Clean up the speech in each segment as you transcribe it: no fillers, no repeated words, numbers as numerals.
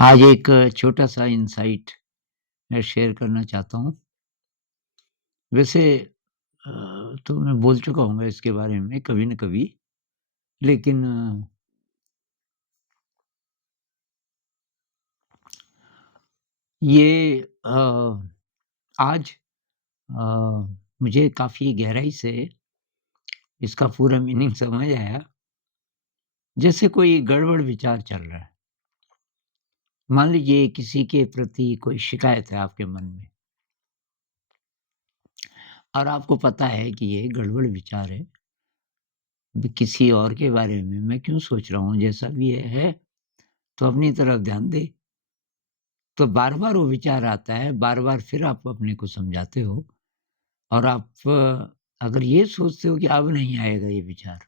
आज एक छोटा-सा इनसाइट मैं शेयर करना चाहता हूँ। वैसे अ, तो मैं बोल चुका हूँगा इसके बारे में कभी न कभी, लेकिन ये आज अ, मुझे काफ़ी गहराई से इसका पूरा मीनिंग समझ आया। जैसे कोई गड़बड़ विचार चल रहा है। मान लीजिए किसी के प्रति कोई शिकायत है आपके मन में और आपको पता है कि ये गड़बड़ विचार है। किसी और के बारे में मैं क्यों सोच रहा हूँ, जैसा भी ये है, तो अपनी तरफ ध्यान दे। तो बार-बार वो विचार आता है, बार-बार फिर आप अपने को समझाते हो और आप अगर ये सोचते हो कि अब नहीं आएगा ये विचार,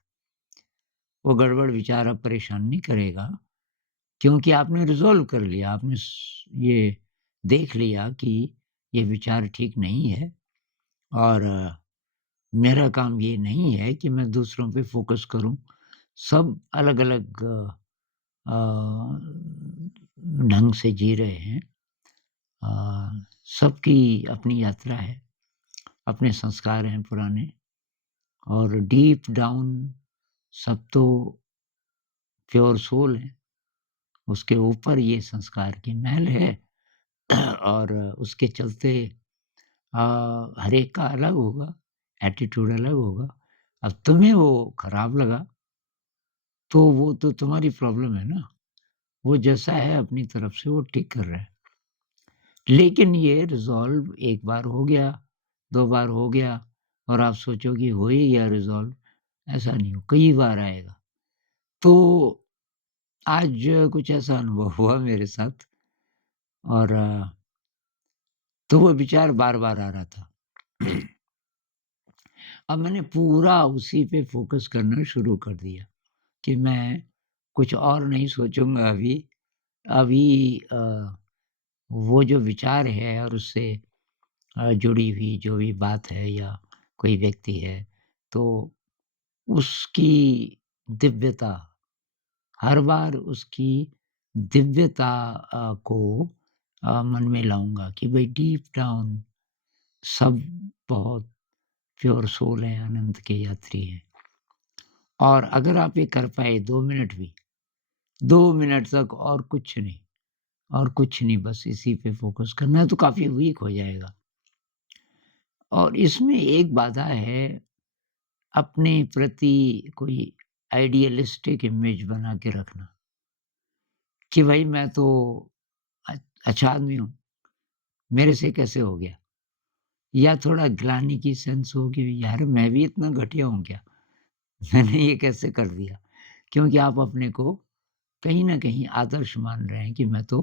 वो गड़बड़ विचार अब परेशान नहीं करेगा, क्योंकि आपने रिज़ॉल्व कर लिया, आपने ये देख लिया कि ये विचार ठीक नहीं है और मेरा काम ये नहीं है कि मैं दूसरों पे फ़ोकस करूँ। सब अलग-अलग अ, ढंग से जी रहे हैं। अ, सबकी अपनी यात्रा है, अपने संस्कार हैं पुराने और डीप डाउन सब तो प्योर सोल है, उसके ऊपर ये संस्कार की महल है और उसके चलते हर एक का अलग होगा, एटीट्यूड अलग होगा। अब तुम्हें वो खराब लगा, तो वो तो तुम्हारी प्रॉब्लम है ना, वो जैसा है अपनी तरफ से वो ठीक कर रहा है। लेकिन ये रिज़ॉल्व एक बार हो गया, 2 बार हो गया और आप सोचो कि हो ही गया रिज़ॉल्व, ऐसा नहीं हो, कई बार आएगा। तो आज कुछ ऐसा अनुभव हुआ मेरे साथ और तो वो विचार बार-बार आ रहा था। अब मैंने पूरा उसी पे फ़ोकस करना शुरू कर दिया कि मैं कुछ और नहीं सोचूँगा अभी। अभी वो जो विचार है और उससे जुड़ी हुई जो भी बात है या कोई व्यक्ति है, तो उसकी दिव्यता, हर बार उसकी दिव्यता को मन में लाऊँगा कि भई डीप डाउन सब बहुत प्योर सोल हैं, अनंत के यात्री हैं। और अगर आप ये कर पाए 2 मिनट भी, 2 मिनट तक और कुछ नहीं, बस इसी पे फ़ोकस करना है तो काफ़ी वीक हो जाएगा। और इसमें एक बाधा है, अपने प्रति कोई आइडियलिस्टिक इमेज बना के रखना कि भई मैं तो अ अच्छा आदमी हूँ, मेरे से कैसे हो गया? या थोड़ा ग्लानि की सेंस हो कि यार मैं भी इतना घटिया हूँ क्या? मैंने ये कैसे कर दिया? क्योंकि आप अपने को कहीं न कहीं आदर्श मान रहे हैं कि मैं तो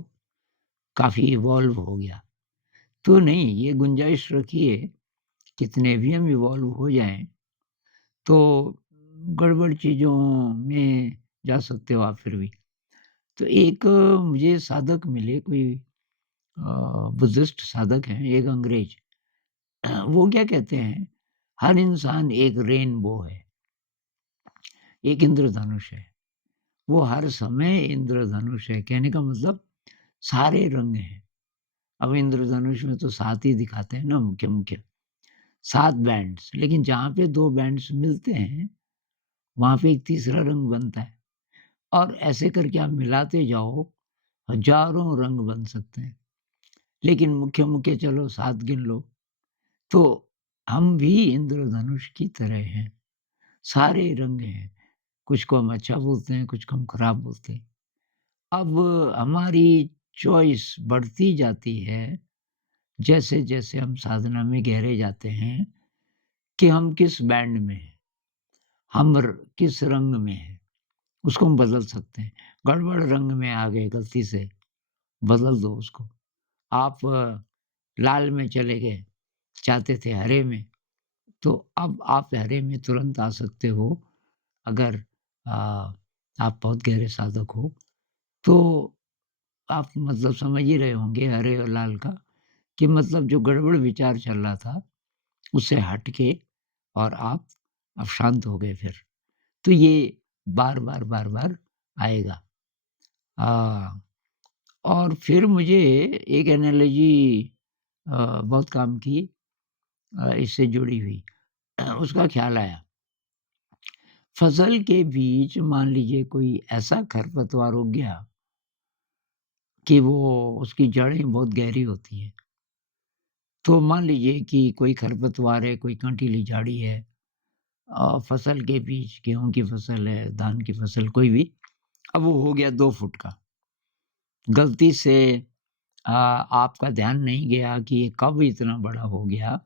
काफ़ी इवॉल्व हो गया। तो नहीं, ये गुंजाइश रखिए, कितने भी हम इवॉल्व हो जाएँ, तो गड़बड़ चीज़ों में जा सकते हो आप फिर भी। तो एक मुझे साधक मिले, कोई बुद्धिस्ट साधक हैं, एक अंग्रेज। वो क्या कहते हैं, हर इंसान एक रेनबो है, एक इंद्रधनुष है। वो हर समय इंद्रधनुष है, कहने का मतलब सारे रंग हैं। अब इंद्रधनुष में तो 7 ही दिखाते हैं ना मुख्य-मुख्य, 7 बैंड्स, लेकिन जहाँ पे 2 बैंड्स मिलते हैं, वहाँ पे एक तीसरा रंग बनता है और ऐसे करके आप मिलाते जाओ, हज़ारों रंग बन सकते हैं। लेकिन मुख्य-मुख्य चलो 7 गिन लो, तो हम भी इंद्रधनुष की तरह हैं, सारे रंग हैं। कुछ को हम अच्छा बोलते हैं, कुछ को हम खराब बोलते हैं। अब हमारी चॉइस बढ़ती जाती है, जैसे-जैसे हम साधना में गहरे जाते हैं कि हम किस बैंड में हैं, हम किस रंग में हैं, उसको हम बदल सकते हैं। गड़बड़ रंग में आ गए गलती से, बदल दो उसको। आप लाल में चले गए, चाहते थे हरे में, तो अब आप हरे में तुरंत आ सकते हो अगर अ, आप बहुत गहरे साधक हो। तो आप मतलब समझ ही रहे होंगे हरे और लाल का, कि मतलब जो गड़बड़ विचार चल रहा था, उससे हट के और आप अब शांत हो गए फिर। तो ये बार-बार, बार-बार आएगा। अ, और फिर मुझे एक एनालॉजी बहुत काम की इससे जुड़ी हुई। उसका ख़्याल आया, फसल के बीच मान लीजिए कोई ऐसा खरपतवार उग गया कि वो उसकी जड़ें बहुत गहरी होती हैं। तो मान लीजिए कि कोई खरपतवार है, कोई कंटीली झाड़ी है फसल के बीच गेहूँ की फसल है, धान की फसल कोई भी, अब वो हो गया 2 फुट का। गलती से आपका ध्यान नहीं गया कि ये कब इतना बड़ा हो गया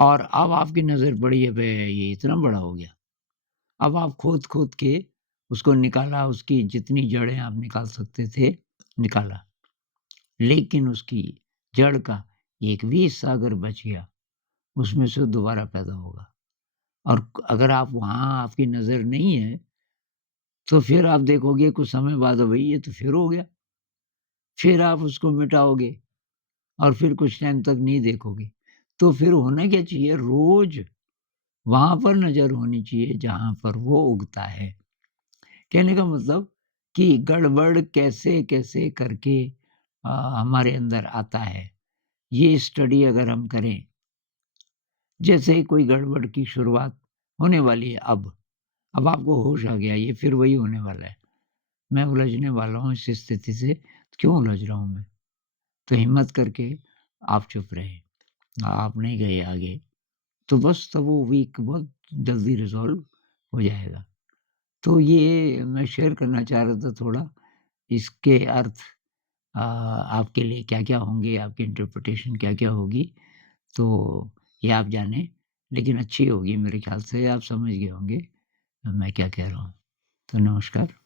और अब आपकी नज़र पड़ी अबे! ये इतना बड़ा हो गया। अब आप खोद-खोद के उसको निकाला, उसकी जितनी जड़ें आप निकाल सकते थे, निकाला। लेकिन उसकी जड़ का एक भी हिस्सा अगर बच गया, उसमें से दोबारा पैदा होगा और अगर आप वहाँ आपकी नज़र नहीं है, तो फिर आप देखोगे कुछ समय बाद भई ये तो फिर हो गया। फिर आप उसको मिटाओगे और फिर कुछ टाइम तक नहीं देखोगे। तो फिर होना क्या चाहिए, रोज़ वहाँ पर नज़र होनी चाहिए जहाँ पर वो उगता है। कहने का मतलब कि गड़बड़ कैसे-कैसे करके हमारे अंदर आता है, ये स्टडी अगर हम करें, जैसे ही कोई गड़बड़ की शुरुआत होने वाली है अब आपको होश आ गया ये फिर वही होने वाला है। मैं उलझने वाला हूँ इस स्थिति से, क्यों उलझ रहा हूँ मैं? तो हिम्मत करके आप चुप रहे, आप नहीं गए आगे, तो बस तब वो वीक बहुत जल्दी रिज़ॉल्व हो जाएगा। तो ये मैं शेयर करना चाह रहा था थोड़ा, इसके अर्थ आपके लिए क्या-क्या होंगे, आपकी इंटरप्रिटेशन क्या-क्या होगी, तो ये आप जानें, लेकिन अच्छी होगी मेरे ख़्याल से आप समझ गए होंगे मैं क्या कह रहा हूँ। तो नमस्कार।